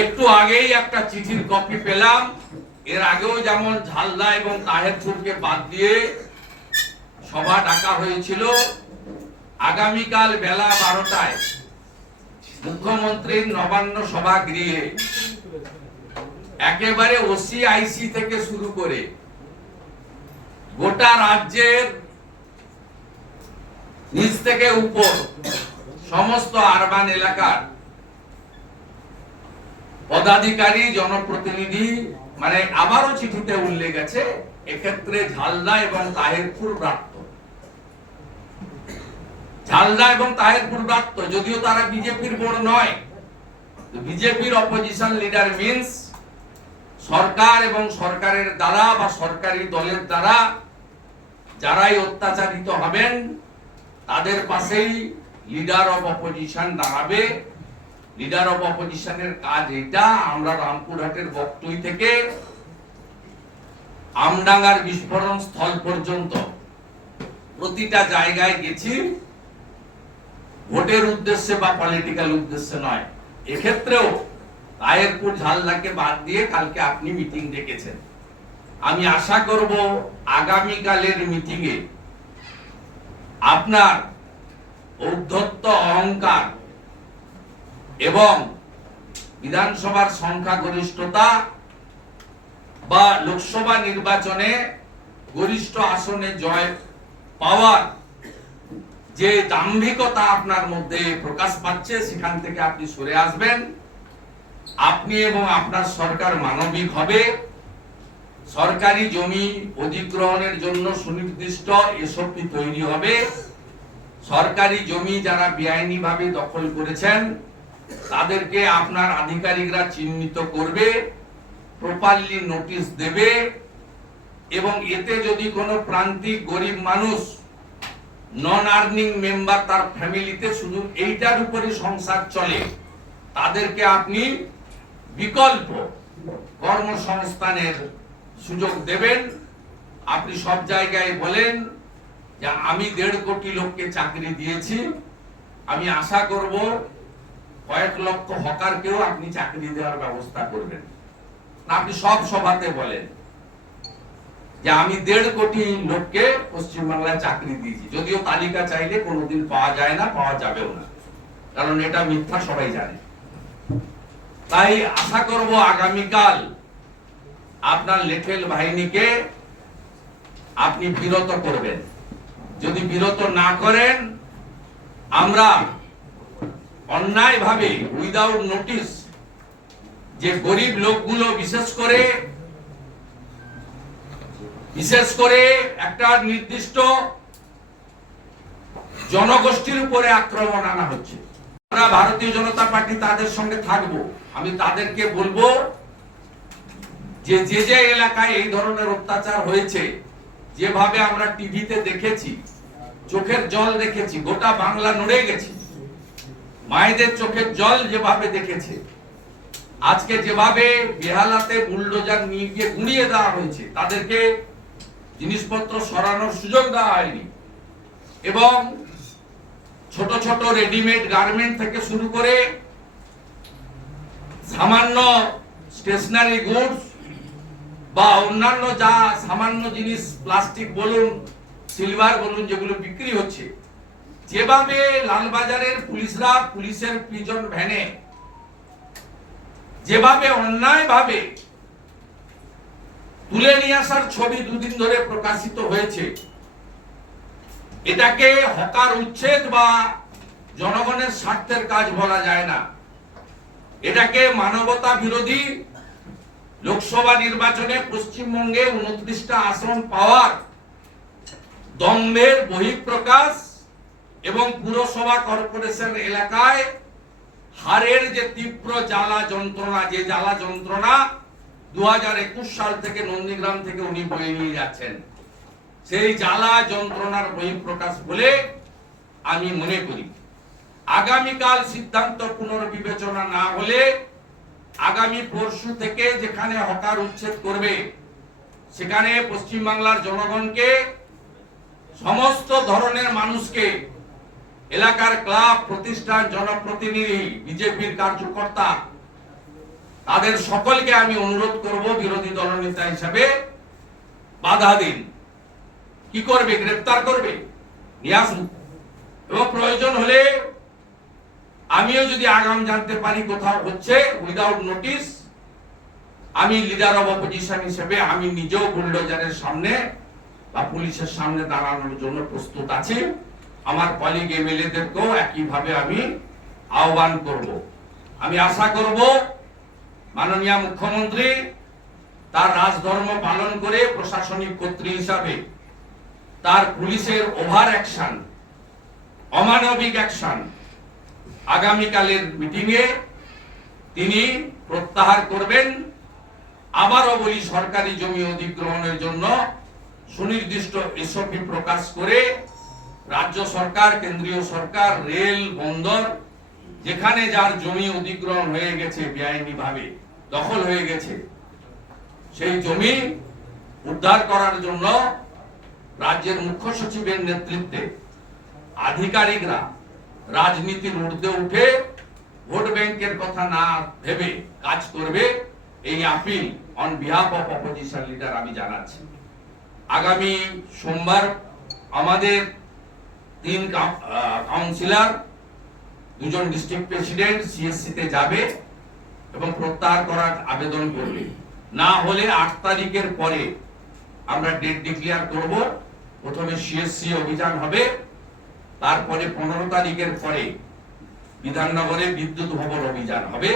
একটু আগেই একটা চিঠির কপি পেলাম। এর আগেও যেমন ঝালদা এবং তাহেরপুরকে বাদ দিয়ে সভা ডাকা হয়েছিল, আগামীকাল বেলা বারোটায় মুখ্যমন্ত্রীর নবান্ন সভাগৃহে, একেবারে ওসিআইসি থেকে শুরু করে গোটা রাজ্যের নিচ থেকে উপর সমস্ত আরবান এলাকার পদাধিকারী, জনপ্রতিনিধি মানে আবারও চিঠিতে উল্লেখ আছে, এক্ষেত্রে ঝালদা এবং তাহেরপুর প্রাপ্ত ঝালদা এবং তাহেরপুর প্রাপ্ত যদিও তারা বিজেপির বোর্ড নয় বিজেপির অপোজিশন লিডার মিন্স সরকার এবং সরকারের দ্বারা বা সরকারি দলের দ্বারা যারাই অত্যাচারিত হবেন, তাদের পাশেই লিডার অফ অপোজিশন দাঁড়াবে। লিডার অফ অপোজিশনের কাজ এটা, আমরা রামপুরহাটের বক্তই থেকে আমডাঙ্গার বিস্ফোরণ স্থল পর্যন্ত প্রতিটা জায়গায় গেছি। ভোটের উদ্দেশ্যে বা পলিটিক্যাল উদ্দেশ্যে নয়। এক্ষেত্রেও রায়েরপুর ঝালদাকে বাদ দিয়ে কালকে আপনি মিটিং ডেকেছেন। আমি আশা করব আগামীকালের মিটিংয়ে আপনার ঔদ্ধত্য অহংকার এবং বিধানসভার সংখ্যাগরিষ্ঠতা বা লোকসভা নির্বাচনে গরিষ্ঠ আসনে জয় পাওয়ার যে দাম্ভিকতা আপনার মধ্যে প্রকাশ পাচ্ছে, সেখান থেকে আপনি সরে আসবেন। আপনি এবং আপনার সরকার মানবিক হবে। সরকারি জমি অধিগ্রহণের জন্য সুনির্দিষ্ট এসবটি তৈরি হবে। সরকারি জমি যারা বেআইনিভাবে দখল করেছেন তাদেরকে আপনার আধিকারিকরা চিহ্নিত করবে প্রপারলি নোটিশ দেবে, এবং এতে যদি কোনো প্রান্তিক গরিব মানুষ নন আর্নিং মেম্বার তার ফ্যামিলিতে শুধু এইটার উপরে সংসার চলে, তাদেরকে আপনি বিকল্প কর্মসংস্থানের সুযোগ দেবেন। আপনি সব জায়গায় বলেন যে আমি দেড় কোটি লোককে চাকরি দিয়েছি, আমি আশা করব কয়েক লক্ষ হকারকেও আপনি চাকরি দেওয়ার ব্যবস্থা করবেন। আপনি সব সভাতে বলেন যে আমি দেড় কোটি লোককে পশ্চিমবাংলায় চাকরি দিয়েছি। যদিও তালিকা চাইলে কোনোদিন পাওয়া যায় না, পাওয়া যাবেও না। কারণ এটা মিথ্যা, সবাই জানে। তাই আশা করব আগামীকাল আপনার লেখেল বাহিনীকে আপনি বিরত করবেন। যদি বিরত না করেন, আমরা অন্যায়ভাবে উইদাউট নোটিশ যে গরিব লোকগুলো বিশেষ করে বিশেষ করে একটা নির্দিষ্ট জনগোষ্ঠীর উপরে আক্রমণ আনা হচ্ছে। আমরা ভারতীয় জনতা পার্টি তাদের সঙ্গে থাকব। আমি তাদেরকে বলব যে যে যে এলাকায় এই ধরনের অত্যাচার হয়েছে, যেভাবে আমরা টিভিতে দেখেছি, চোখের জল দেখেছি, গোটা বাংলা নড়ে গেছে মায়েদের চোখের জল যেভাবে দেখেছে, আজকে যেভাবে বেহালাতে বুলডোজার নিয়ে গিয়ে গুঁড়িয়ে দেওয়া হয়েছে, তাদেরকে জিনিসপত্র সরানোর সুযোগ দেওয়া হয়নি। এবং ছোট ছোট রেডিমেড গার্মেন্ট থেকে শুরু করে সামান্য স্টেশনারি গুডস বা অন্যান্য যা সামান্য জিনিস, প্লাস্টিক বলুন, সিলভার বলুন, যেগুলো বিক্রি হচ্ছে যেভাবে লালবাজারের পুলিশরা পুলিশের প্রিজন ভ্যানে যেভাবে অন্যায় ভাবে তুলে নিয়ে আসার ছবি দুদিন ধরে প্রকাশিত হয়েছে, এটাকে হকার উচ্ছেদ বা জনগণের স্বার্থের কাজ বলা যায় না। এটাকে মানবতা বিরোধী লোকসভা নির্বাচনে পশ্চিমবঙ্গে উনত্রিশটা আসন পাওয়ার দম্ভের বহিঃপ্রকাশ এবং পুরসভা কর্পোরেশন এলাকায় হারের যে তীব্র জ্বালা যন্ত্রণা, যে জ্বালা যন্ত্রণা দু হাজার একুশ সাল থেকে নন্দীগ্রাম থেকে উনি বয়ে নিয়ে যাচ্ছেন, সেই জ্বালা যন্ত্রণার বহিঃপ্রকাশ বলে আমি মনে করি। আগামীকাল সিদ্ধান্ত পুনর্বিবেচনা না হলে আগামী পরশু থেকে যেখানে হকার উচ্ছেদ করবে, সেখানে পশ্চিমবাংলার জনগণকে, সমস্ত ধরনের মানুষকে এলাকার ক্লাব, প্রতিষ্ঠান, জনপ্রতিনিধি, বিজেপির কার্যকর্তা, তাদের সকলকে আমি অনুরোধ করব বিরোধী দলনেতা হিসাবে বাধা দিন। কি করবে? গ্রেফতার করবে? এবং প্রয়োজন হলে আমিও যদি আগাম জানতে পারি কোথাও হচ্ছে উইদাউট নোটিস আমি লিডার অব অপোজিশন হিসেবে আমি নিজেও বুলডোজারের সামনে বা পুলিশের সামনে দাঁড়ানোর জন্য প্রস্তুত আছি। আমার কলিগ এমএলএদেরকেও একইভাবে আমি আহ্বান করব। আমি আশা করব মাননীয় মুখ্যমন্ত্রী তার রাজধর্ম পালন করে প্রশাসনিক কর্তৃ হিসাবে তার পুলিশের ওভার অ্যাকশন, অমানবিক অ্যাকশন আগামীকালের মিটিংয়ে তিনি প্রত্যাহার করবেন। আবারও বলি, সরকারি জমি অধিগ্রহণের জন্য সুনির্দিষ্ট এসপি প্রকাশ করে রাজ্য সরকার, কেন্দ্রীয় সরকার, রেল, বন্দর, যেখানে যার জমি অধিগ্রহণ হয়ে গেছে বেআইনি ভাবে দখল হয়ে গেছে, সেই জমি উদ্ধার করার জন্য রাজ্যের মুখ্য সচিবের নেতৃত্বে আধিকারিকরা রাজনীতির ঊর্ধ্বে উঠে ভোট ব্যাংকের কথা না ভেবে কাজ করবে এই appeal on behalf of opposition leader আমি জানাচ্ছি। আগামী সোমবার আমাদের তিন কাউন্সিলর দুজন ডিস্ট্রিক্ট প্রেসিডেন্ট সিএসসি তে যাবে এবং প্রত্যাহার করার আবেদন করবে। না হলে আট তারিখের পরে আমরা ডেট ডিক্লেয়ার করব। প্রথমে সিএসসি অভিযান হবে। তারপরে পনেরো তারিখের পরে বিধাননগরে বিদ্যুৎ ভবন অভিযান হবে।